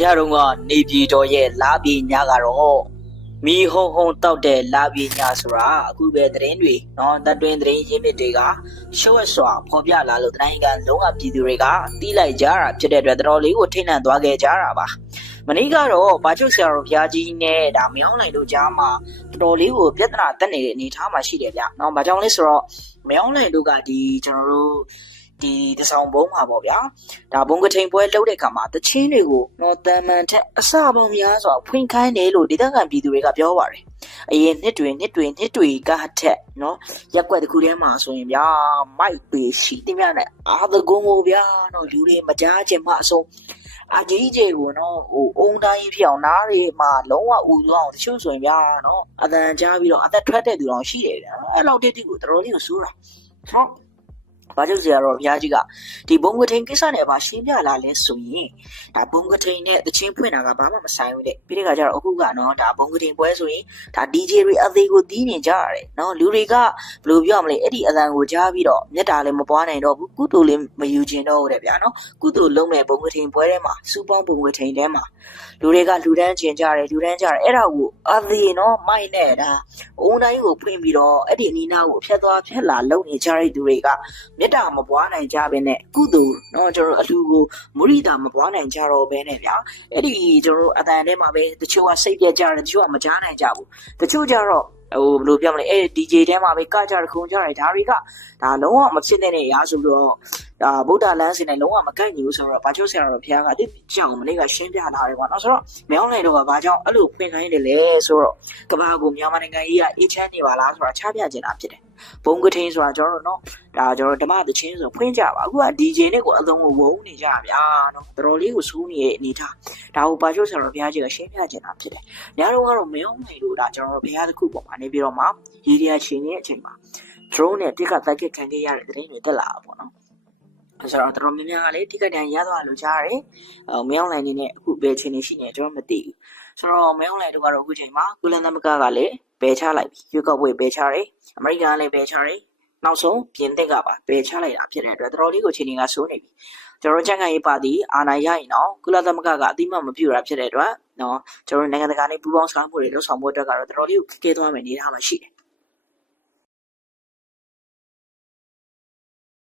ညတော့ကနေပြည်တော်ရဲ့လာပြေညကတော့မီဟုံဟုံတောက်တဲ့လာပြေညဆိုတာအခုပဲသတင်းတွေနော်တပ်တွင်းသတင်းရင်းမြစ်တွေကရှုပ်ရစွာဖော်ပြလာလို့တိုင်းကန်လုံးဝပြည်သူတွေကတီးလိုက်ကြတာဖြစ်တဲ့အတွက်တော်တော်လေးကိုထိတ်လန့်သွားခဲ့ကြတာပါမနေ့ကတော့ဘာချုပ်ဆရာတော်ဘုရားကြီးနဲ့ဒါမြောင်းလိုက်တို့ကြားမှာတော်တော်လေးကိုပြဿနာတက်နေတဲ့အနေအထားမှာရှိတယ်ဗျ။နော်ဘာကြောင့်လဲဆိုတော့မြောင်းလိုက်တို့ကဒီကျွန်တော်တို့ ဒီတဆောင်ဘုံမှာပေါ့ဗျာဒါဘုံကထိန်ပွဲလှုပ်တဲ့ခါမှာတချင်းတွေကိုနော်တန်မန်ထက်အစပေါင်းများစွာဖွင့်ခိုင်းတယ်လို့ဒေသခံပြည်သူတွေကပြောပါတယ်အရင်နှစ်တွေနှစ်တွေနှစ်တွေကထက်နော်ရက်ွက်တစ်ခုထဲမှာဆိုရင်ဗျာမိုက်ပေရှိတိမြနဲ့အာသကုံကိုဗျာနော်လူတွေမကြားချင်မှအဆုံးအကြီးကြီးကိုနော်ဟိုအုံတိုင်းဖြစ်အောင်နားတွေမှာလုံးဝဥလောအောင်တချို့ဆိုရင်ဗျာနော်အတန်ကြားပြီးတော့အသက်ထွက်တဲ့သူတော်ရှိတယ်ဗျာနော်အဲ့လောက်တိတိကိုတော်တော်လေးကိုစိုးတာဟုတ် ဘာကြောင့်ဆရာတော်ဘုရားကြီးကဒီဘုံကထိန်ကိစ္စနဲ့ပါရှင်းပြလာလဲဆိုရင်ဒါဘုံကထိန်နဲ့တချင်းဖွင့်တာကဘာမှမဆိုင်ဘူးတဲ့ပြီးတဲ့ခါကျတော့အခုကနော်ဒါဘုံကထိန်ပွဲဆိုရင်ဒါ DJ တွေအသေးကိုတီးနေကြရတယ်နော်လူတွေကဘယ်လိုပြောမလဲအဲ့ဒီအသံကိုကြားပြီးတော့မျက်တာလည်းမပွားနိုင်တော့ဘူးကုသိုလ်လည်းမယူကျင်တော့ဘူးတဲ့ဗျာနော်ကုသိုလ်လုံးမဲ့ဘုံကထိန်ပွဲထဲမှာစူပေါင်းဘုံကထိန်ထဲမှာလူတွေကလူတန်းကျင်ကြတယ်လူတန်းကြတယ်အဲ့ဒါကိုအသေးနော်မိုက်နဲ့ဒါအုံတိုင်းကိုဖွင့်ပြီးတော့အဲ့ဒီအနီးနားကိုဖျက်သွားဖျက်လာလုပ်နေကြတဲ့သူတွေကမေတ္တာမပွားနိုင်ကြဘဲနဲ့ကုသိုလ်เนาะကျွန်တော်တို့အလှကိုမုရိတာမပွားနိုင်ကြတော့ဘဲနဲ့ဗျာအဲ့ဒီကျွန်တော်တို့အတန်ထဲမှာပဲတချို့ကစိတ်ပြက်ကြတယ်တချို့ကမကြားနိုင်ကြဘူးတချို့ကြတော့ဟိုဘယ်လိုပြောမလဲအဲ့ DJ ထဲမှာပဲကကြတယ်ခုံကြတယ်ဒါတွေကဒါလုံးဝမဖြစ်တဲ့အရာဆိုတော့ ဒါဗုဒ္ဓလမ်းစဉ်နဲ့လုံးဝမကိုက်ညီဘူးဆိုတော့ဘာချို့ဆရာတော်ဘုရားကတိကြောင်မလေးကရှင်းပြလာတယ်ပေါ့နော်ဆိုတော့မြောင်းလေတော့ကဘာကြောင့်အဲ့လိုဖွင့်ခိုင်းတယ်လဲဆိုတော့ကဘာကိုမြန်မာနိုင်ငံကြီးကအေးချမ်းနေပါလားဆိုတာချပြချင်တာဖြစ်တယ်ဘုံကထင်းဆိုတာကျွန်တော်တို့နော်ဒါကျွန်တော်ဓမ္မသချင်းဆိုဖွင့်ကြပါအခုက DJ နဲ့ကိုအသုံးကိုဝုန်းနေကြဗျာနော်တော်တော်လေးကိုစူးနေတဲ့အနေထားဒါကိုပါချို့ဆရာတော်ဘုရားကြီးကရှင်းပြချင်တာဖြစ်တယ်ညတော့ကတော့မယုံနိုင်လို့ဒါကျွန်တော်တို့ဘုရားတစ်ခုပေါ်မှာနေပြီးတော့မှရေဒီယာရှင်ရဲ့အချိန်မှာ drone နဲ့တစ်ခါတိုက်ခတ်ခံခဲ့ရတဲ့တဲ့တွေတက်လာတာပေါ့နော် ဆိုတော့တော်တော်များများကလေတိကတ်တန်ရသွားလို့ကြားရတယ်။အဲမယောင်းလိုင်းနေနဲ့အခုဘယ်ချိန်နေရှိနေကျွန်တော်မသိဘူး။ဆိုတော့မယောင်းလိုင်းတို့ကတော့အခုချိန်မှာကုလသမဂ္ဂကလည်းပယ်ချလိုက်ပြီ။ရွေးကောက်ပွဲပယ်ချတယ်။အမေရိကန်ကလည်းပယ်ချတယ်။နောက်ဆုံးပြင်သစ်ကပါပယ်ချလိုက်တာဖြစ်တဲ့အတွက်တော်တော်လေးကိုချိန်နေကစိုးနေပြီ။ကျွန်တော်ချန်ကန်ရေးပါတီအာဏာရရင်တော့ကုလသမဂ္ဂကအတိမတ်မပြုတာဖြစ်တဲ့အတွက်နော်ကျွန်တော်နိုင်ငံတကာနဲ့ပူးပေါင်းဆောင်မှုတွေလုပ်ဆောင်ဖို့အတွက်ကတော့တော်တော်လေးကိုခက်ခဲသွားမယ်နေထားမှာရှိတယ်